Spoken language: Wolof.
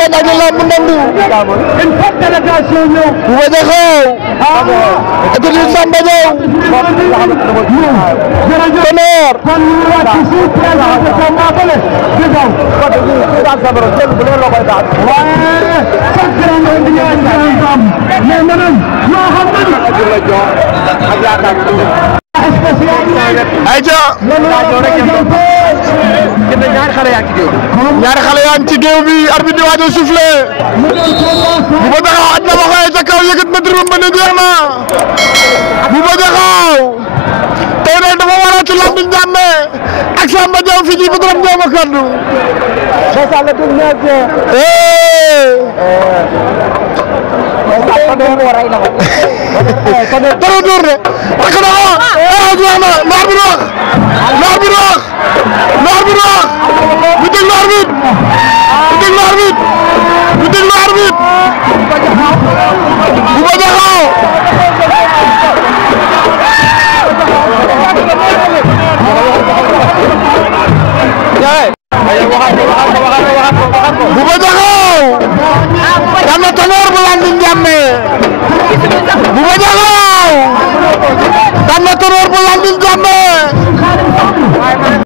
bañ ak lamb nangu une forte délégation ñëw Bouba Diakhao écurie Samba Diaw Tonnerre kon ñu wàcc ci présenté combat bële di daw waaye chaque grand indi ñëw am mais manam ñoo xam ayca ñaari xale yaa ngi ci géew bi arbitre di waaj a soufflé Bouba Diakhao aj na loxo yi ca kaw yëkkat na dirbam ba ne jeex na Bouba Diakhao tey nag dafa war a ci lambi Ndiamé ak Samba Diaw fii ci Bodoram Ndioma kaddu dara dóor de takk na ko jeex na naar bi wax naar bi wax naar bi wax ñu déglu arbitre ñu déglu arbitre ñu déglu arbitre Bouba Diakhao Bouba Diakhao daan na Tonnerre bu Landing Ndiamé Bouba Diakhao daan na Tonnerre bu Landing Ndiamé